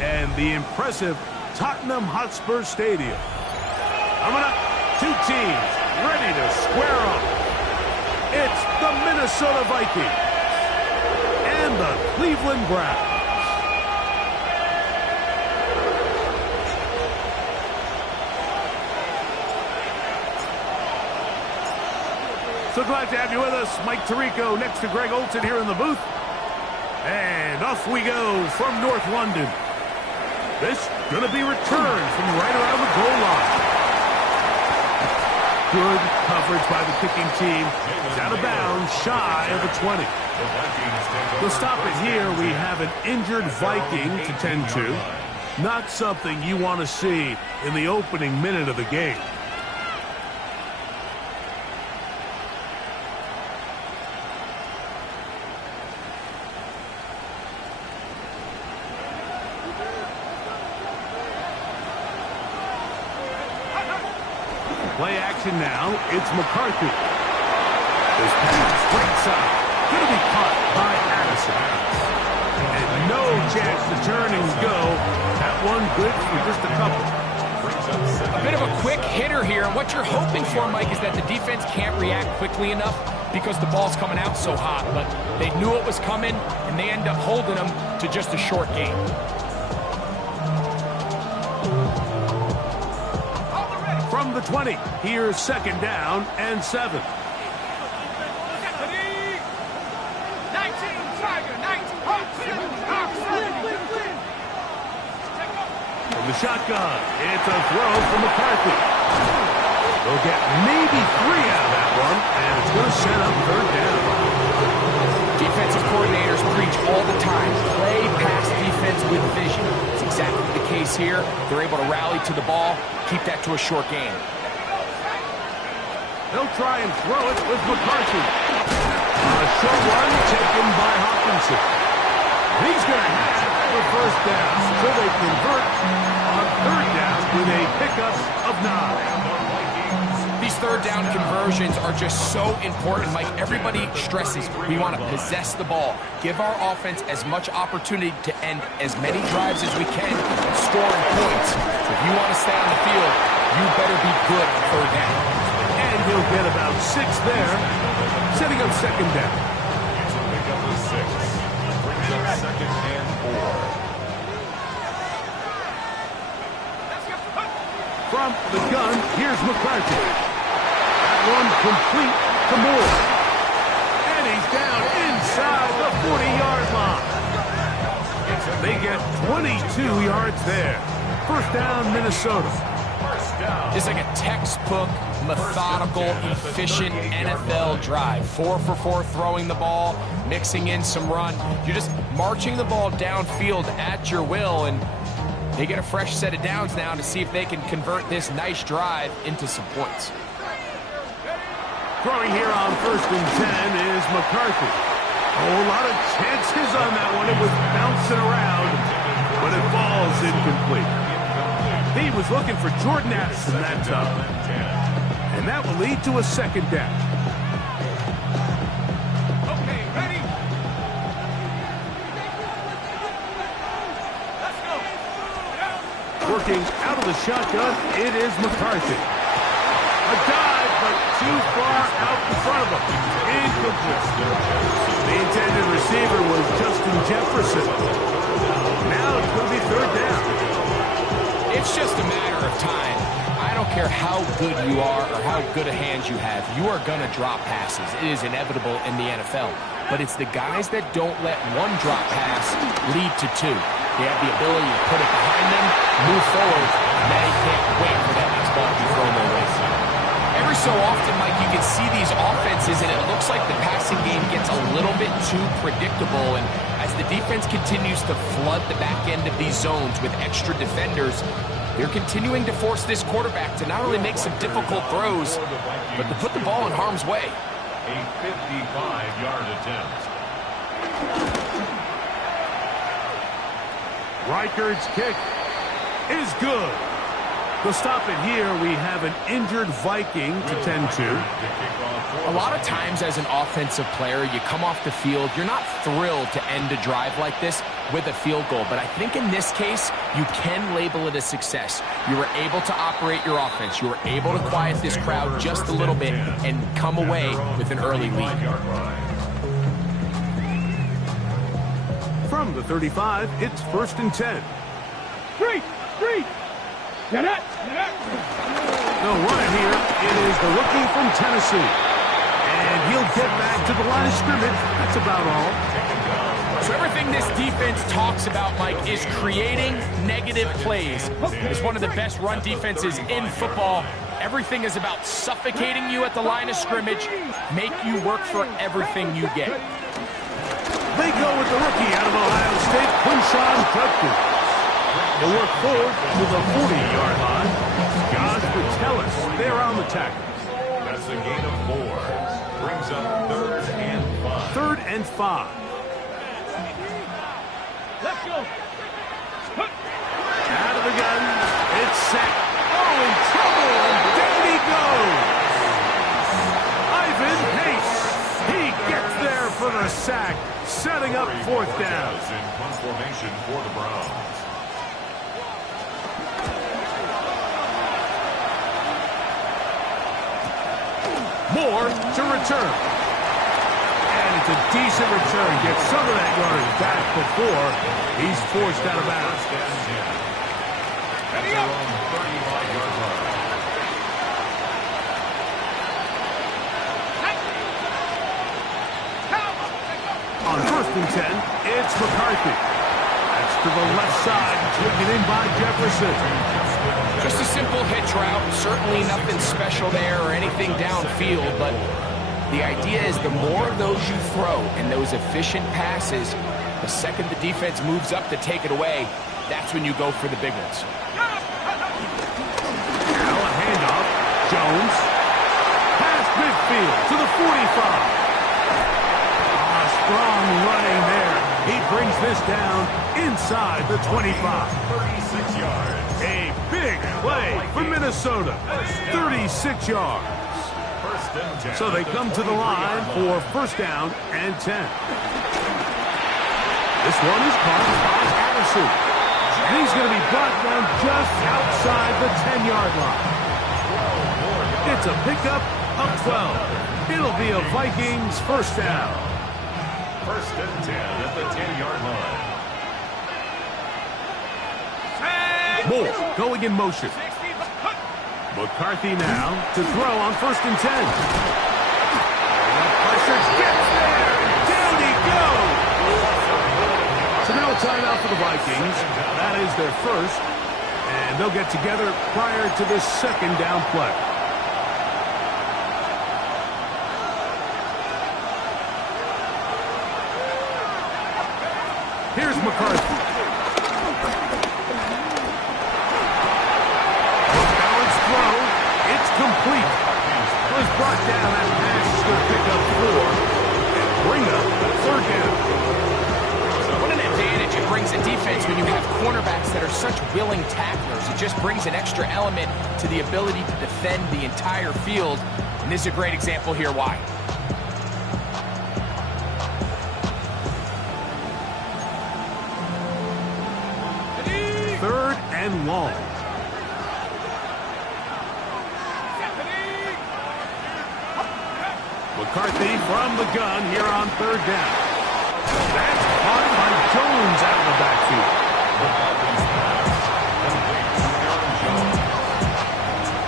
and the impressive Tottenham Hotspur Stadium. Coming up, two teams ready to square up. It's the Minnesota Vikings and the Cleveland Browns. So glad to have you with us. Mike Tirico next to Greg Olson here in the booth. And off we go from North London. This going to be returned from right around the goal line. Good coverage by the kicking team. It's out of bounds, shy of the 20. To stop it here, we have an injured Viking to tend to. Not something you want to see in the opening minute of the game. Play action now. It's McCarthy. This pass, straight side. Going to be caught by Addison. And no chance to turn and go. That one good for just a couple. A bit of a quick hitter here. And what you're hoping for, Mike, is that the defense can't react quickly enough because the ball's coming out so hot. But they knew it was coming, and they end up holding them to just a short game. From the 20, here's second down and 7. From the shotgun, it's a throw from McCarthy. They'll get maybe 3 out of that one, and it's going to set up third down. Defensive coordinators preach all the time, play pass defense with vision. It's exactly the case here. They're able to rally to the ball, keep that to a short game. They'll try and throw it with McCarthy. A short one taken by Hawkinson. He's going to have the first down, so they convert on third down with a pickup of 9. These third down conversions are just so important. Like everybody stresses, we want to possess the ball, give our offense as much opportunity to end as many drives as we can, scoring points. So if you want to stay on the field, you better be good at third down. And he'll get about 6 there, setting up second down. Second and 4. From the gun, here's McCarthy. That one complete to Moore. And he's down inside the 40-yard line. They get 22 yards there. First down, Minnesota. It's like a textbook, methodical, efficient NFL drive. 4 for 4 throwing the ball, mixing in some run. You're just marching the ball downfield at your will, and they get a fresh set of downs now to see if they can convert this nice drive into some points. Throwing here on first and 10 is McCarthy. Oh, a lot of chances on that one. It was bouncing around, but it falls incomplete. He was looking for Jordan Addison that time. And that will lead to a second down. Okay, ready? Let's go. Working out of the shotgun, it is McCarthy. A dive, but too far out in front of him. Incomplete. The intended receiver was Justin Jefferson. Now it's going to be third down. It's just a matter of time. I don't care how good you are or how good a hand you have. You are going to drop passes. It is inevitable in the NFL. But it's the guys that don't let one drop pass lead to 2. They have the ability to put it behind them, move forward, and now you can't wait for that next ball to be thrown their way. Every so often, Mike, you can see these offenses, and it looks like the passing game gets a little bit too predictable. And as the defense continues to flood the back end of these zones with extra defenders, they're continuing to force this quarterback to not only make some difficult throws, but to put the ball in harm's way. A 55-yard attempt. Reichard's kick is good. They'll stop it here. We have an injured Viking to tend to. A lot of times as an offensive player, you come off the field, you're not thrilled to end a drive like this with a field goal. But I think in this case, you can label it a success. You were able to operate your offense. You were able to quiet this crowd just a little bit and come away with an early lead. From the 35, it's 1st and 10. Street! Get it! They'll run it here. It is the rookie from Tennessee. And he'll get back to the line of scrimmage. That's about all. So everything this defense talks about, Mike, is creating negative plays. It's one of the best run defenses in football. Everything is about suffocating you at the line of scrimmage, make you work for everything you get. They go with the rookie out of Ohio State, Quinshon Judkins. He'll work forward to the 40-yard line. Josh Vitellis there on the tackle. That's a gain of 4. Brings up 3rd and 5. 3rd and 5. Let's go! Out of the gun. It's set. Oh, in trouble, and down he goes. Ivan Pace. He gets there for the sack, setting up 4th down. In punt formation for the Browns. Moore to return. And it's a decent return. Gets some of that yardage back before he's forced out of bounds. That's around 35-yard line. On 1st and 10, it's McCarthy. That's to the left side, taken in by Jefferson. Just a simple hitch route, certainly nothing special there or anything downfield, but the idea is the more of those you throw and those efficient passes, the second the defense moves up to take it away, that's when you go for the big ones. Now a handoff. Jones. Past midfield to the 45. Strong running there. He brings this down inside the 25. 36 yards. A big play for Minnesota. 36 yards. First and 10. So they come to the line for 1st down and 10. This one is caught by Addison. And he's going to be brought down just outside the 10-yard line. It's a pickup of 12. It'll be a Vikings 1st down. 1st and 10 at the 10-yard line. Moore going in motion. McCarthy now to throw on 1st and 10. Pressure gets there. Down he goes. So now a timeout for the Vikings. That is their 1st. And they'll get together prior to this 2nd down play. Here's McCarthy. Balanced throw. It's complete. Was brought down. That pass is going to pick up 4 and bring up 3rd down. What an advantage it brings a defense when you have cornerbacks that are such willing tacklers. It just brings an extra element to the ability to defend the entire field. And this is a great example here why. 3rd and long. McCarthy from the gun here on 3rd down. That's caught by Jones out of the backfield.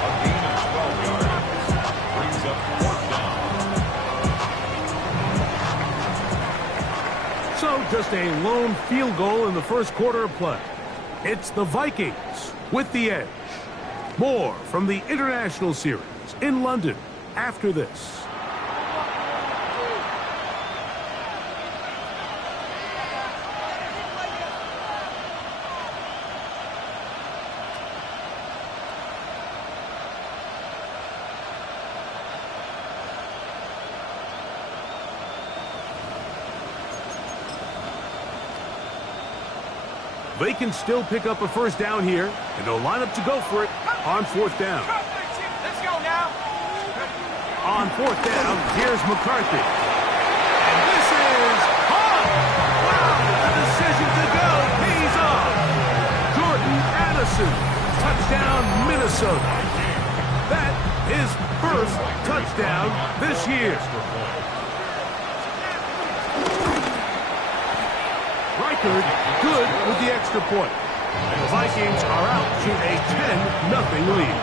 A gain of 12 yards. Brings up 4th down. So just a lone field goal in the 1st quarter of play. It's the Vikings with the edge. More from the International Series in London after this. They can still pick up a first down here, and they'll line up to go for it on fourth down. Let's go now. On fourth down, here's McCarthy. And this is hot. Wow, the decision to go pays off. Jordan Addison, touchdown Minnesota. That is first touchdown this year. Reichard good with the extra point. And the Vikings are out to a 10-0 lead.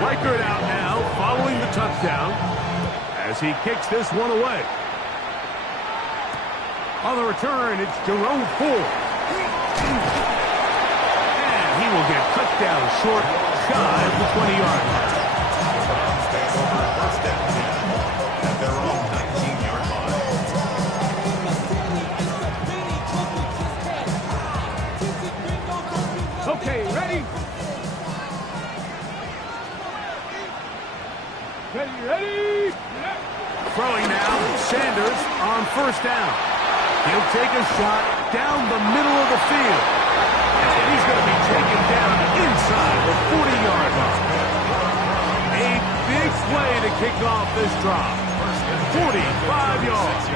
Reichard out now following the touchdown as he kicks this one away. On the return, it's Jerome Ford. And he will get cut down short, shy of the 20-yard line. First down at their own 19-yard line. Okay, ready? Ready? Throwing now, Sanders on first down. He'll take a shot down the middle of the field. And he's going to be taken down inside the 40-yard line. A big play to kick off this drive. 45 yards.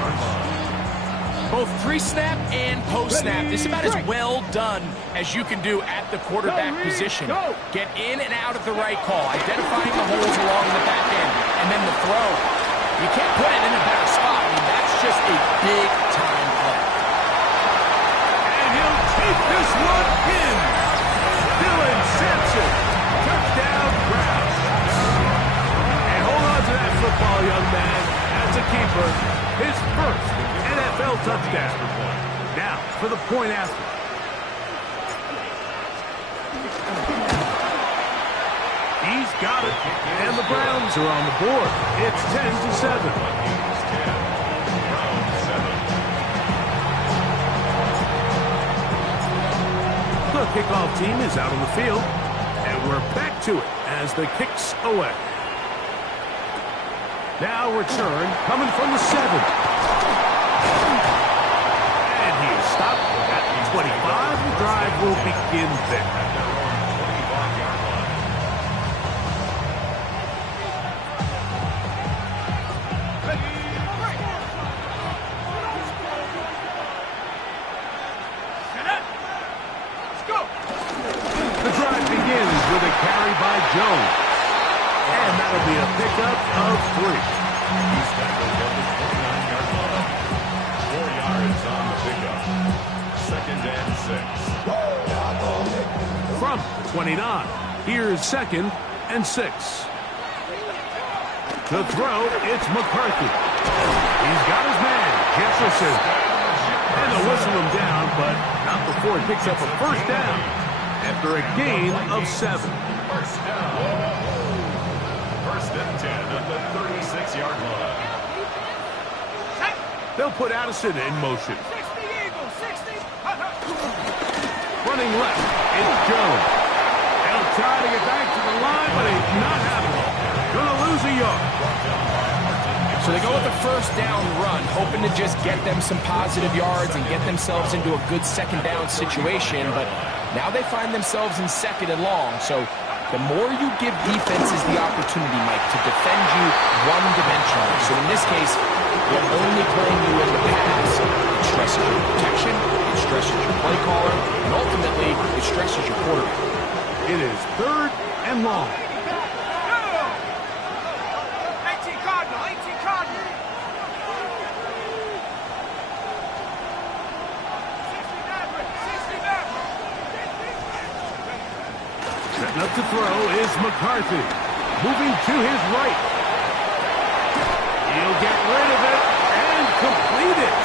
Both pre-snap and post-snap, this is about as well done as you can do at the quarterback position. Get in and out of the right call, identifying the holes along the back end, and then the throw. You can't put it in a better spot. I mean, that's just a big-time play. And he'll take this one in. Dylan Sampson, touchdown Browns. And hold on to that football, young man. That's a keeper. His first NFL touchdown. Now for the point after. He's got it. And the Browns are on the board. It's 10-7. The kickoff team is out on the field. And we're back to it as the kick's away. Now return coming from the 7. And he is stopped at the 25. The drive will begin there. The drive begins with a carry by Jones. And that'll be a pickup of 3. He's tackled at the 29-yard line. 4 yards on the pickup. 2nd and 6. From the 29, here's 2nd and 6. To throw, it's McCarthy. He's got his man, Jefferson. And they'll whistle him down, but not before he picks up a first down after a gain of 7. First down. 1st and 10 at the 36-yard line. They'll put Addison in motion. Running left, it's Jones. They'll try to get back to the line, but he's not having it. Gonna lose a yard. So they go with the first down run, hoping to just get them some positive yards and get themselves into a good second down situation, but now they find themselves in 2nd and long. So the more you give defenses the opportunity, Mike, to defend you one-dimensionally. So in this case, they're only playing you in the pass. It stresses your protection, it stresses your play caller, and ultimately, it stresses your quarterback. It is 3rd and long. 18 Cardinal. Setting up to throw is McCarthy. Moving to his right. He'll get rid of it and complete it.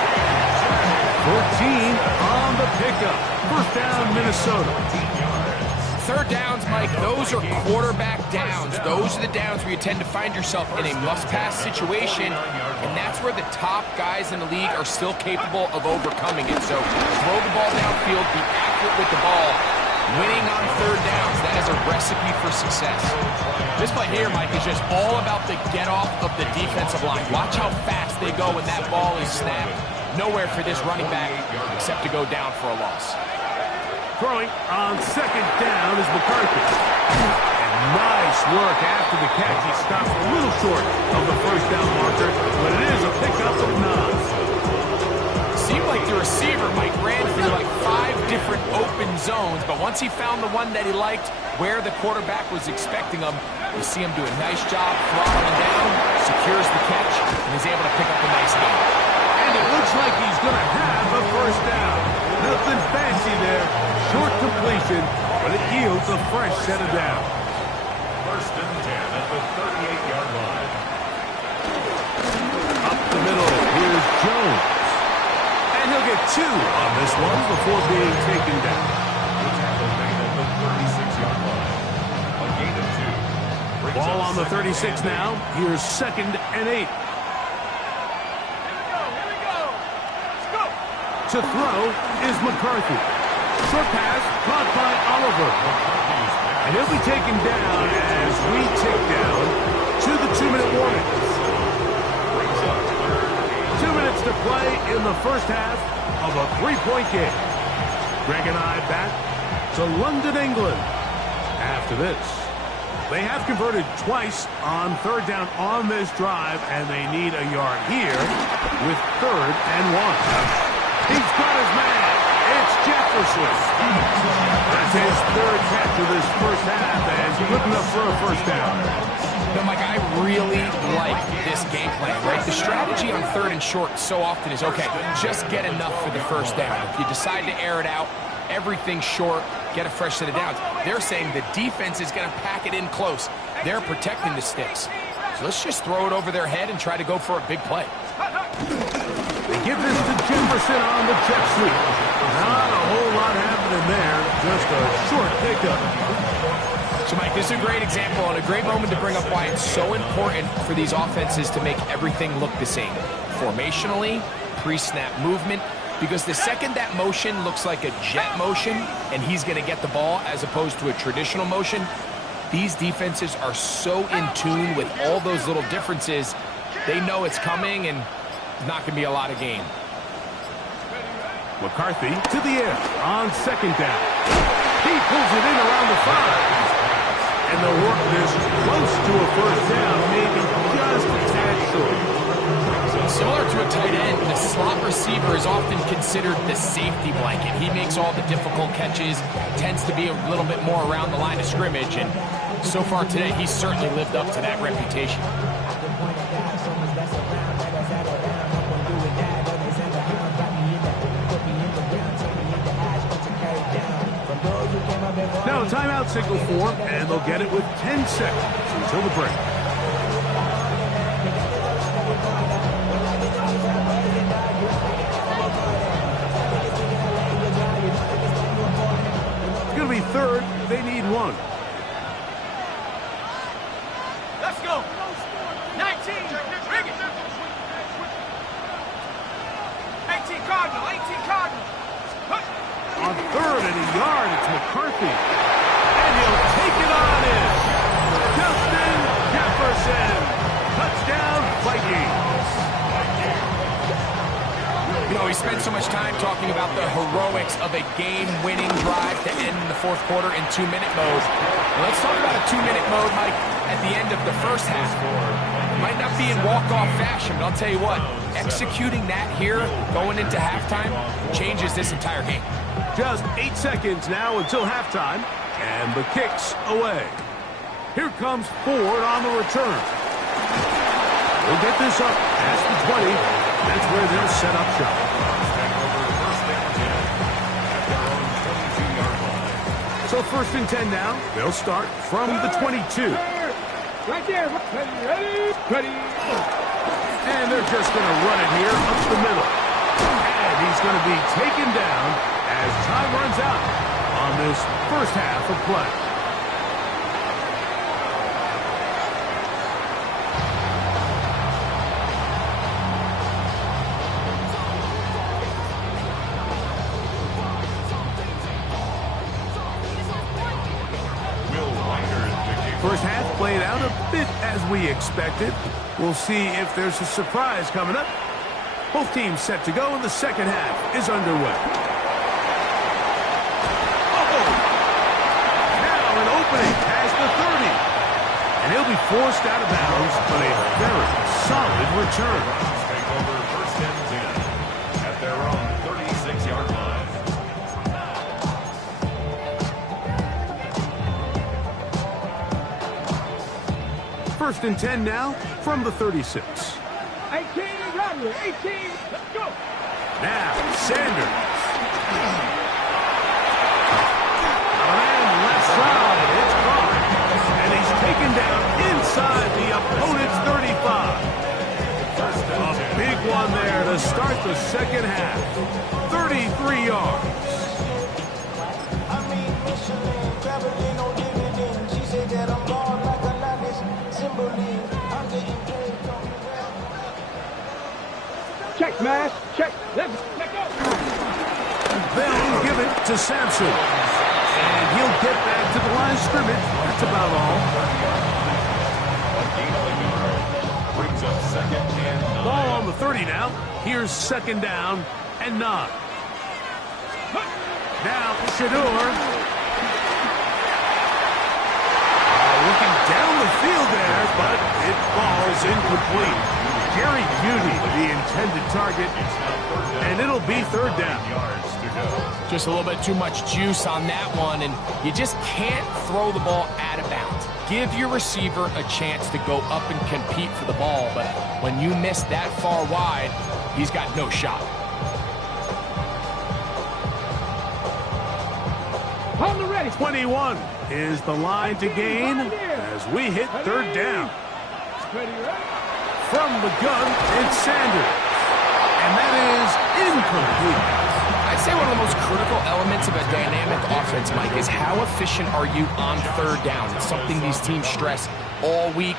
14 on the pickup. First down, Minnesota. 3rd downs, Mike, those are quarterback downs. Those are the downs where you tend to find yourself in a must-pass situation, and that's where the top guys in the league are still capable of overcoming it. So throw the ball downfield, be accurate with the ball. Winning on 3rd downs, that is a recipe for success. This play here, Mike, is just all about the get-off of the defensive line. Watch how fast they go when that ball is snapped. Nowhere for this running back except to go down for a loss. Throwing on second down is McCarthy. And nice work after the catch. He stops a little short of the first down marker, but it is a pickup of 9. Seemed like the receiver, Mike, ran through like 5 different open zones, but once he found the one that he liked, where the quarterback was expecting him, you see him do a nice job throttling down, secures the catch, and is able to pick up a nice gain. And it looks like he's going to have a first down. Nothing fancy there. Short completion, but it yields a fresh set of down. First and 10 at the 38-yard line. Up the middle, here's Jones. And he'll get 2 on this one before being taken down. The tackle made at the 36-yard line. A gain of 2. Ball on the 36 now. Here's 2nd and 8. To throw is McCarthy. Short pass caught by Oliver. And he'll be taken down as we tick down to the 2-minute warning. 2 minutes to play in the first half of a 3-point game. Greg and I back to London, England after this. They have converted twice on 3rd down on this drive, and they need a yard here with 3rd and 1. He's got his man. It's Jefferson. That's his 3rd catch of this first half, and good enough for a first down. No, Mike, I really like this game plan, right? The strategy on 3rd and short so often is, okay, just get enough for the first down. If you decide to air it out, everything short, get a fresh set of downs. They're saying the defense is going to pack it in close. They're protecting the sticks. So let's just throw it over their head and try to go for a big play. They give this to Jefferson on the jet sweep. Not a whole lot happening there, just a short pickup. So, Mike, this is a great example and a great moment to bring up why it's so important for these offenses to make everything look the same. Formationally, pre-snap movement, because the second that motion looks like a jet motion and he's going to get the ball as opposed to a traditional motion, these defenses are so in tune with all those little differences. They know it's coming and not going to be a lot of gain. McCarthy to the air on 2nd down. He pulls it in around the 5. And they'll work this close to a first down, maybe just a tad short. Similar to a tight end, the slot receiver is often considered the safety blanket. He makes all the difficult catches, tends to be a little bit more around the line of scrimmage, and so far today, he's certainly lived up to that reputation. Now a timeout signal for them, and they'll get it with 10 seconds until the break. It's going to be 3rd. They need 1. Let's go. 19. Bring it. 18 Cardinal. 18 Cardinal. On 3rd and a yard, it's McCarthy. And he'll take it on in. Justin Jefferson. Touchdown, Vikings. You know, we spent so much time talking about the heroics of a game-winning drive to end in the 4th quarter in 2-minute mode. Well, let's talk about a 2-minute mode, Mike, at the end of the first half. Might not be in walk-off fashion, but I'll tell you what, executing that here, going into halftime, changes this entire game. Just 8 seconds now until halftime, and the kick's away. Here comes Ford on the return. We'll get this up past the 20. That's where they'll set up shop. So 1st and 10 now. They'll start from the 22. Right there. Ready? Ready. And they're just going to run it here up the middle. And he's going to be taken down as time runs out on this first half of play. First half played out a bit as we expected. We'll see if there's a surprise coming up Both teams set to go, and the second half is underway. Now an opening past the 30. And he'll be forced out of bounds on a very solid return. Take over first and 10 at their own 36-yard line. First and 10 now from the 36. 18, Rodley, 18, let's go. Now, Sanders. A man left side, it's caught. And he's taken down inside the opponent's 35. A big one there to start the second half. 33 yards. Check, smash, check, let's go. They'll give it to Sampson. And he'll get back to the line of scrimmage. That's about all. Brings up second and 9. Ball on the 30 now. Here's second down and 9. Now, Shador. Looking down the field there, but it falls incomplete. Gary Beauty, the intended target, and it'll be third down. Yards to go. Just a little bit too much juice on that one, and you just can't throw the ball out of bounds. Give your receiver a chance to go up and compete for the ball, but when you miss that far wide, he's got no shot. On the ready. 21 is the line to gain as we hit third down. Ready, ready. From the gun, it's Sanders. And that is incomplete. I'd say one of the most critical elements of a dynamic offense, Mike, is how efficient are you on third down. It's something these teams stress all week.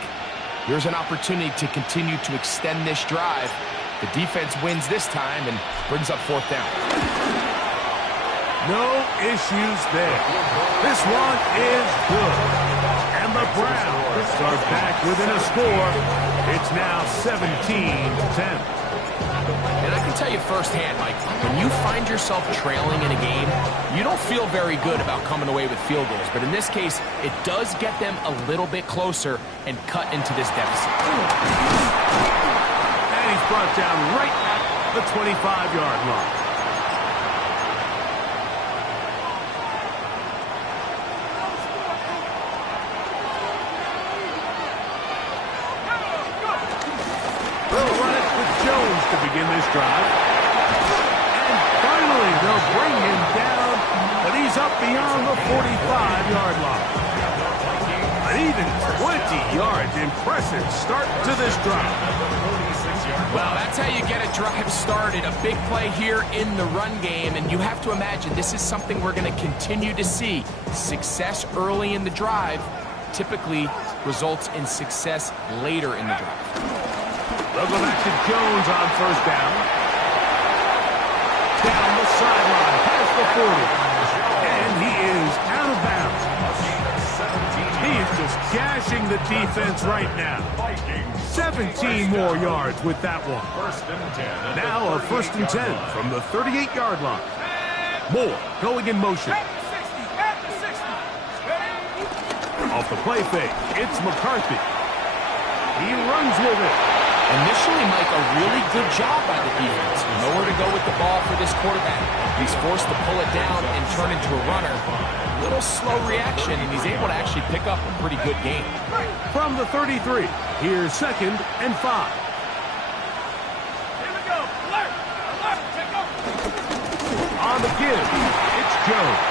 Here's an opportunity to continue to extend this drive. The defense wins this time and brings up fourth down. No issues there. This one is good. And the Browns are back within a score. It's now 17-10. And I can tell you firsthand, Mike, when you find yourself trailing in a game, you don't feel very good about coming away with field goals. But in this case, it does get them a little bit closer and cut into this deficit. And he's brought down right at the 25-yard line. To begin this drive. And finally, they'll bring him down, but he's up beyond the 45-yard line. An even 20 yards. Impressive start to this drive. Well, that's how you get a drive started. A big play here in the run game, and you have to imagine this is something we're going to continue to see. Success early in the drive typically results in success later in the drive. They'll go back to Jones on first down. Down the sideline, past the 40. And he is out of bounds. He is just gashing the defense right now. 17 more yards with that one. Now a first and 10 from the 38-yard line. Moore going in motion. Off the play fake, it's McCarthy. He runs with it. Initially, Mike, a really good job by the defense. Nowhere to go with the ball for this quarterback. He's forced to pull it down and turn into a runner. A little slow reaction, and he's able to actually pick up a pretty good game. From the 33, here's second and 5. Here we go. Alert, alert, take over. On the give, it's Jones.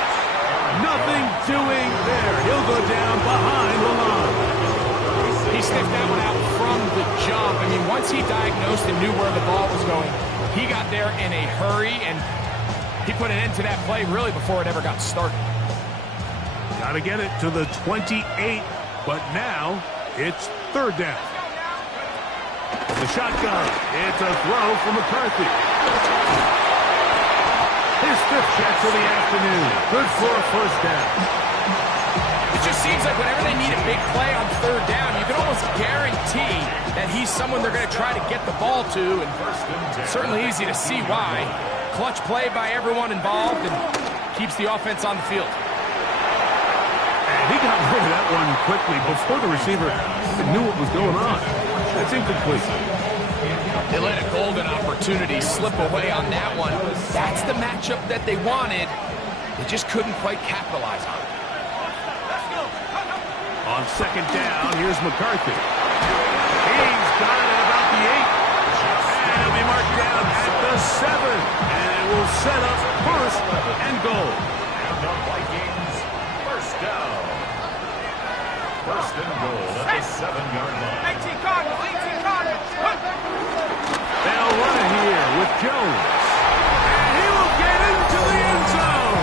Nothing doing there. He'll go down behind the line. He sniffed that one out from the jump. I mean, once he diagnosed and knew where the ball was going, he got there in a hurry, and he put an end to that play really before it ever got started. Got to get it to the 28, but now it's third down. The shotgun. It's a throw from McCarthy. His fifth catch of the afternoon. Good for a first down. It just seems like whenever they need a big play on third down, you can almost almost guarantee that he's someone they're going to try to get the ball to, and certainly easy to see why. Clutch play by everyone involved and keeps the offense on the field. And he got rid of that one quickly before the receiver even knew what was going on. That's incomplete. They let a golden opportunity slip away on that one. That's the matchup that they wanted. They just couldn't quite capitalize on it. On second down, here's McCarthy. He's got it at about the 8. And he'll be marked down at the 7. And it will set up first and goal. And the Vikings, first down. First and goal at the 7-yard line. 18 Cardinals, 18 Cardinals. They'll run it here with Jones. And he will get into the end zone.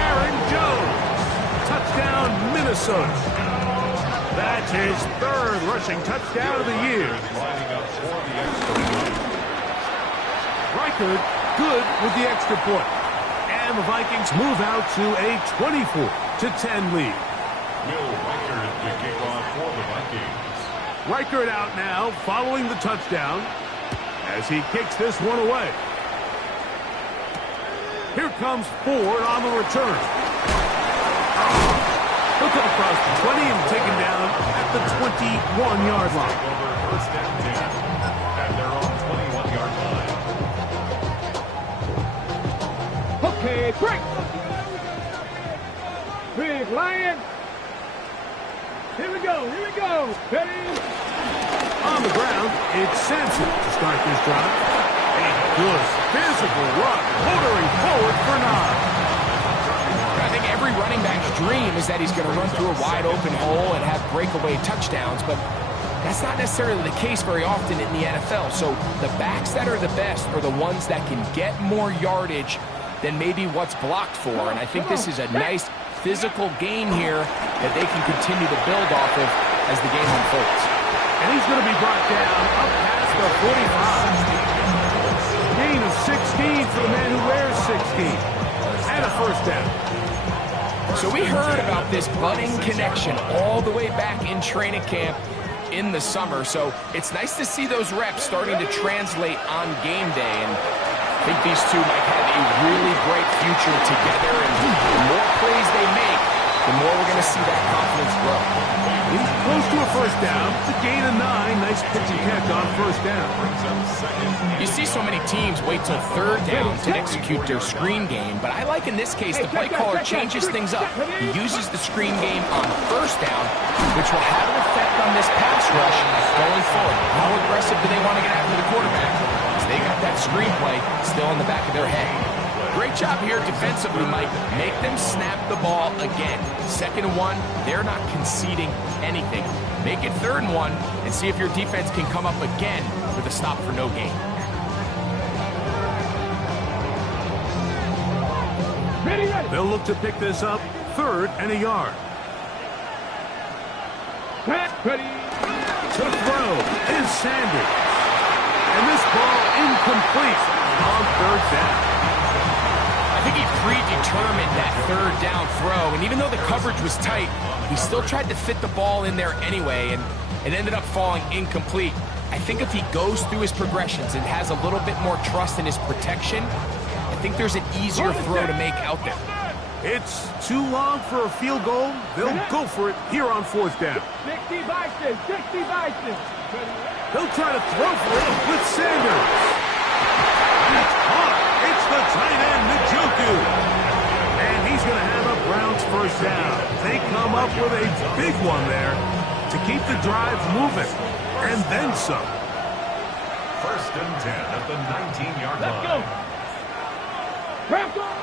Aaron Jones. Touchdown, Minnesota. That's his third rushing touchdown of the year. Lining up for the extra point. Reichard good with the extra point. And the Vikings move out to a 24-10 lead. Will Reichard to kick off for the Vikings. Reichard out now following the touchdown as he kicks this one away. Here comes Ford on the return. He'll come across the 20 and taken down at the 21-yard line. Over first and 10. And they're on 21-yard line. Okay, break. Big Lion. Here we go, here we go. Ready? On the ground, it's Sampson to start this drive. A good physical run, motoring forward for 9. I think every running back's dream is that he's going to run through a wide open hole and have breakaway touchdowns, but that's not necessarily the case very often in the NFL. So the backs that are the best are the ones that can get more yardage than maybe what's blocked for, and I think this is a nice physical gain here that they can continue to build off of as the game unfolds. And he's going to be brought down up past the 45. Gain of 16 for the man who wears 16. And a first down. So we heard about this budding connection all the way back in training camp in the summer. So it's nice to see those reps starting to translate on game day. And I think these two might have a really bright future together. And the more plays they make, the more we're going to see that confidence grow. He's close to a first down. It's a gain of 9. Nice pitch and catch on first down. You see so many teams wait till third down to execute their screen game, but I like in this case the play caller changes things up. He uses the screen game on first down, which will have an effect on this pass rush going forward. How aggressive do they want to get after the quarterback? Because they got that screen play still in the back of their head. Great job here defensively, Mike. Make them snap the ball again. 2nd and 1, they're not conceding anything. Make it 3rd and 1 and see if your defense can come up again with a stop for no gain. Ready, ready. They'll look to pick this up 3rd and a yard. Ready. To throw is Sanders. And this ball incomplete on 3rd down. I think he predetermined that 3rd down throw, and even though the coverage was tight, he still tried to fit the ball in there anyway, and it ended up falling incomplete. I think if he goes through his progressions and has a little bit more trust in his protection, I think there's an easier throw to make out there. It's too long for a field goal. They'll go for it here on 4th down. 60 Bison, 60 Bison. They'll try to throw for it with Sanders. It's caught. It's the tight end, Njoku. And he's going to have a Browns first down. They come up with a big one there to keep the drive moving. And then some. 1st and 10 at the 19-yard line. Let's go. Wrap up.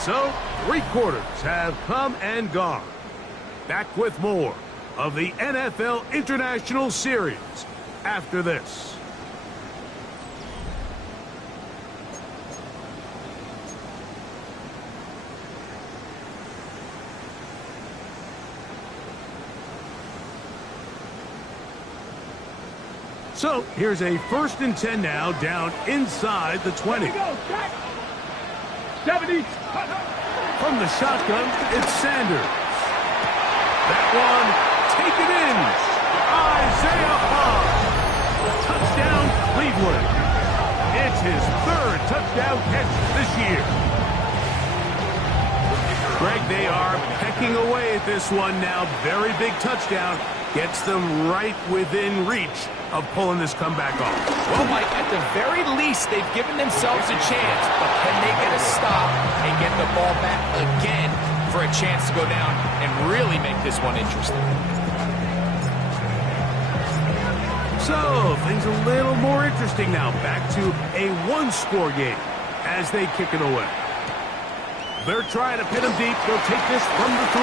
So, 3 quarters have come and gone. Back with more of the NFL International Series after this. So, here's a 1st and 10 now, down inside the 20. Here we go, Jack. 70. From the shotgun, it's Sanders. That one, taken in. Isaiah Bond. Touchdown, Cleveland. It's his third touchdown catch this year. Greg, they are pecking away at this one now. Very big touchdown. Gets them right within reach of pulling this comeback off. Well, Mike, at the very least, they've given themselves a chance. But can they get a stop and get the ball back again for a chance to go down and really make this one interesting? So, things a little more interesting now. Back to a one-score game as they kick it away. They're trying to pin him deep. They'll take this from the 3.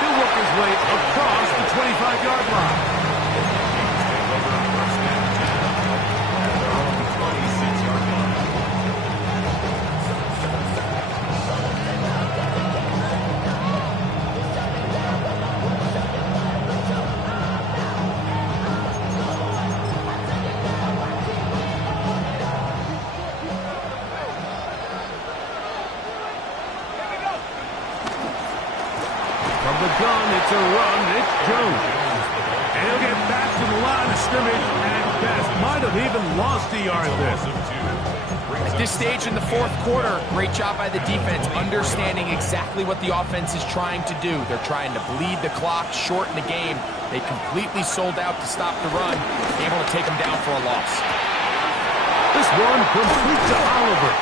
He'll work his way across the 25-yard line. The gun, it's a run, it's Jones. And he'll get back to the line of scrimmage at best. Might have even lost a yard there. At this stage in the fourth quarter, great job by the defense, understanding exactly what the offense is trying to do. They're trying to bleed the clock, shorten the game. They completely sold out to stop the run, able to take them down for a loss. This one complete to Oliver.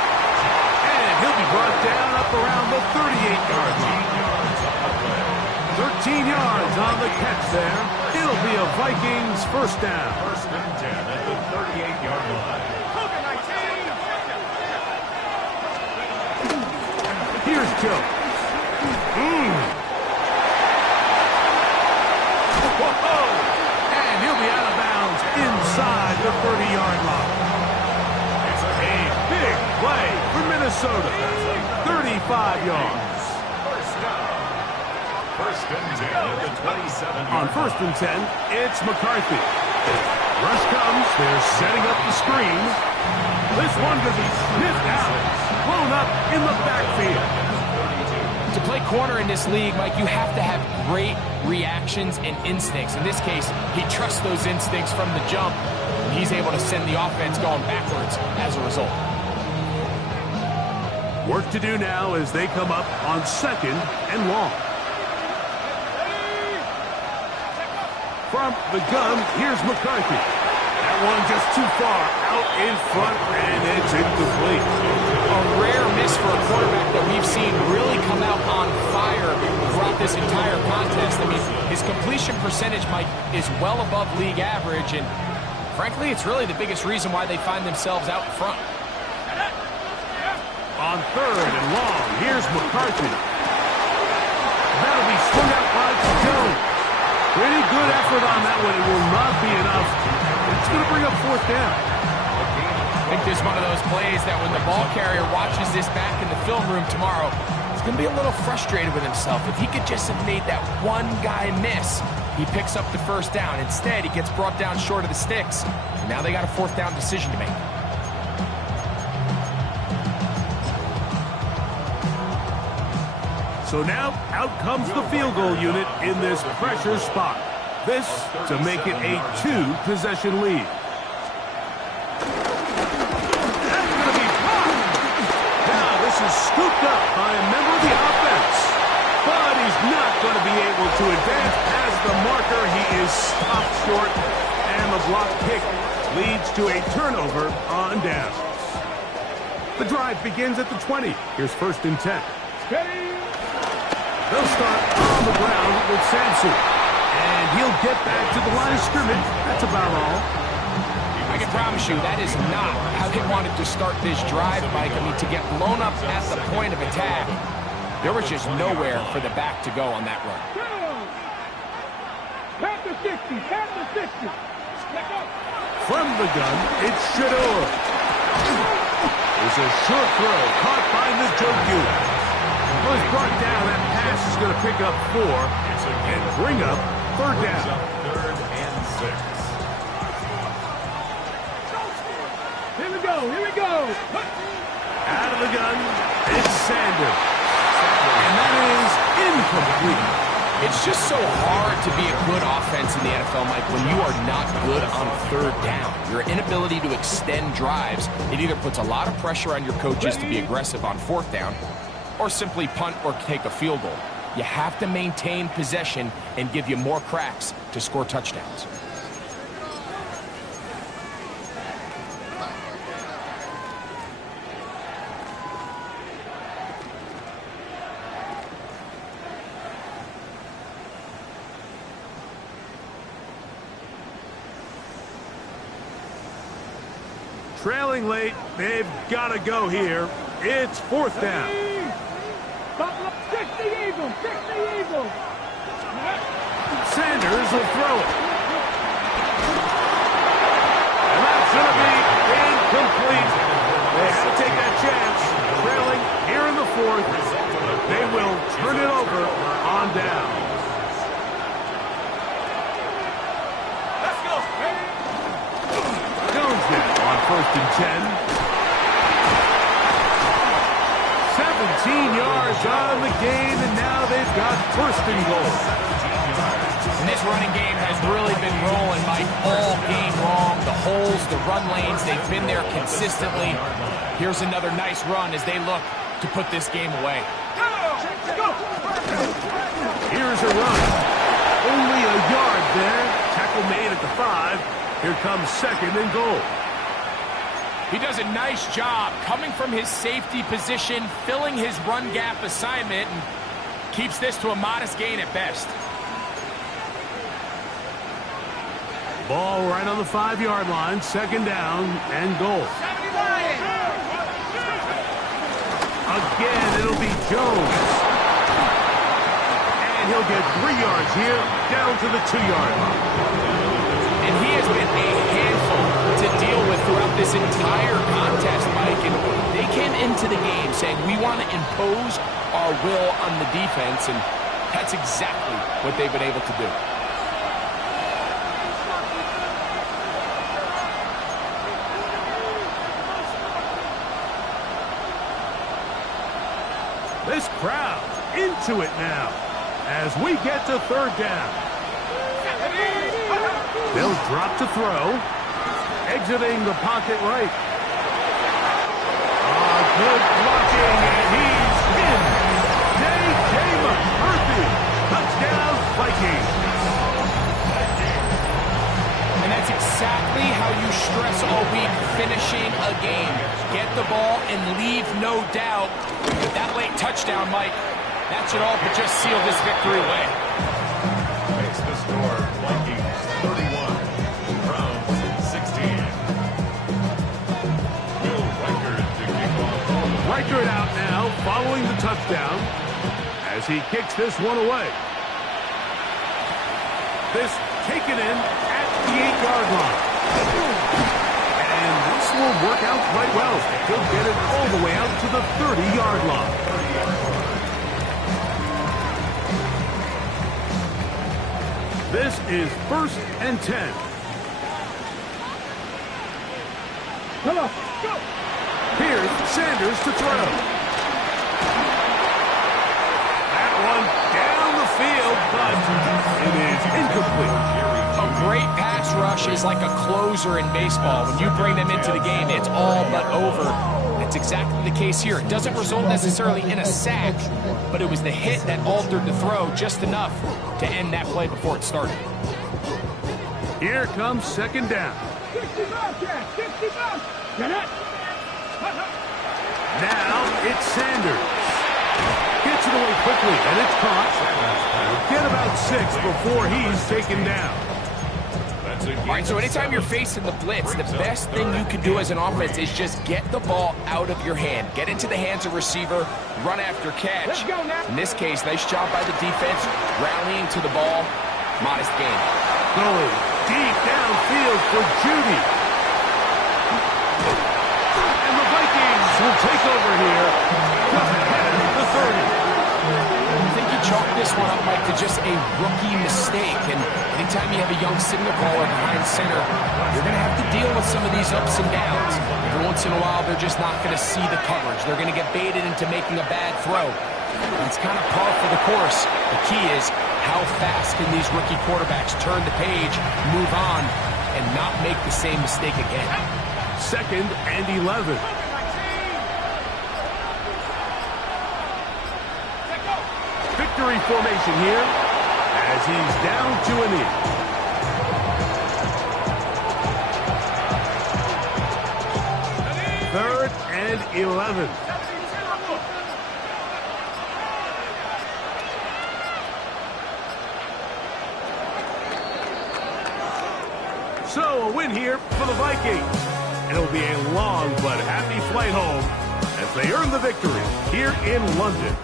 And he'll be brought down up around the 38-yard line. 13 yards on the catch there. It'll be a Vikings first down. First and 10 at the 38-yard line. Here's Joe. Whoa! And he'll be out of bounds inside the 30-yard line. A big play for Minnesota. 35 yards. First and 10 at the 27. On first and 10, it's McCarthy. Rush comes. They're setting up the screen. This one could be sniffed out. Blown up in the backfield. To play corner in this league, Mike, you have to have great reactions and instincts. In this case, he trusts those instincts from the jump. And he's able to send the offense going backwards as a result. Work to do now as they come up on second and long. From the gun, here's McCarthy. That one just too far out in front, and it's incomplete. A rare miss for a quarterback that we've seen really come out on fire throughout this entire contest. I mean, his completion percentage, Mike, is well above league average, and frankly, it's really the biggest reason why they find themselves out in front. On third and long, here's McCarthy. That'll be swung out by Jones. Pretty good effort on that one. It will not be enough. It's going to bring up fourth down. I think this is one of those plays that when the ball carrier watches this back in the film room tomorrow, he's going to be a little frustrated with himself. If he could just have made that one guy miss, he picks up the first down. Instead, he gets brought down short of the sticks. And now they got a fourth down decision to make. So now, out comes the field goal unit in this pressure spot. This to make it a 2-possession lead. That's going to be blocked. Now this is scooped up by a member of the offense. But he's not going to be able to advance as the marker. He is stopped short. And the block kick leads to a turnover on downs. The drive begins at the 20. Here's first and 10. They'll start on the ground with Sampson. And he'll get back to the line of scrimmage. That's about all. I can promise you that is not how they wanted to start this drive, Mike. I mean, to get blown up at the point of attack, there was just nowhere for the back to go on that run. Pat the 60, pat the 60. From the gun, it's Shador. There's a short throw caught by Njoku. Well, he's brought down. That pass is going to pick up 4 and bring up third down. Third and 6. Here we go, here we go. Out of the gun, it's Sanders. And that is incomplete. It's just so hard to be a good offense in the NFL, Mike, when you are not good on third down. Your inability to extend drives, it either puts a lot of pressure on your coaches to be aggressive on fourth down or simply punt or take a field goal. You have to maintain possession and give you more cracks to score touchdowns. Trailing late, they've got to go here. It's fourth down. Kick the Eagle! Kick the Eagle! Sanders will throw it. And that's going to be incomplete. They had to take that chance. Trailing here in the fourth. They will turn it over on down. Let's go. Jones now on 1st and 10. 17 yards on the game, and now they've got 1st and goal. And this running game has really been rolling, Mike, all game long. The holes, the run lanes, they've been there consistently. Here's another nice run as they look to put this game away. Here's a run. Only a yard there. Tackle made at the 5. Here comes 2nd and goal. He does a nice job coming from his safety position, filling his run gap assignment, and keeps this to a modest gain at best. Ball right on the 5-yard line, 2nd down and goal. Again, it'll be Jones. And he'll get 3 yards here, down to the 2-yard line. And he has been a handful to deal with throughout this entire contest, Mike. And they came into the game saying, we want to impose our will on the defense, and that's exactly what they've been able to do. This crowd into it now as we get to 3rd down. They'll drop to throw. Exiting the pocket right. Good blocking, and he's in. J.J. McCarthy. Touchdown, Vikings. And that's exactly how you stress all week, finishing a game. Get the ball and leave no doubt. That late touchdown, Mike, that should all but just seal this victory away. Makes the score Vikings 31, Browns 16. Will Reichert to kick off. Reichert out now, following the touchdown, as he kicks this one away. This taken in at the 8-yard line. And this will work out quite well. He'll get it all the way out to the 30-yard line. This is 1st and 10. Come on, go! Here's Sanders to throw. That one down the field, but it is incomplete. A great pass rush is like a closer in baseball. When you bring them into the game, it's all but over. That's exactly the case here. It doesn't result necessarily in a sack, but it was the hit that altered the throw just enough to end that play before it started. Here comes 2nd down. 60 bucks, Jack! 60 bucks! Get it? Now it's Sanders. Gets it away quickly, and it's caught. He'll get about 6 before he's taken down. All right, so anytime you're facing the blitz, the best thing you can do as an offense is just get the ball out of your hand. Get into the hands of receiver, run after catch. Let's go now. In this case, nice job by the defense, rallying to the ball. Modest gain. Going deep downfield for Judy. And the Vikings will take over here. Just ahead of the 30. I think you chalk this one up, Mike, to just a rookie mistake. And anytime you have a young signal caller behind center, you're going to have to deal with some of these ups and downs. Every once in a while, they're just not going to see the coverage. They're going to get baited into making a bad throw. That's kind of par for the course. The key is how fast can these rookie quarterbacks turn the page, move on, and not make the same mistake again. 2nd and 11. Victory formation here as he's down to a knee. Third and 11. So a win here for the Vikings. And it'll be a long but happy flight home as they earn the victory here in London.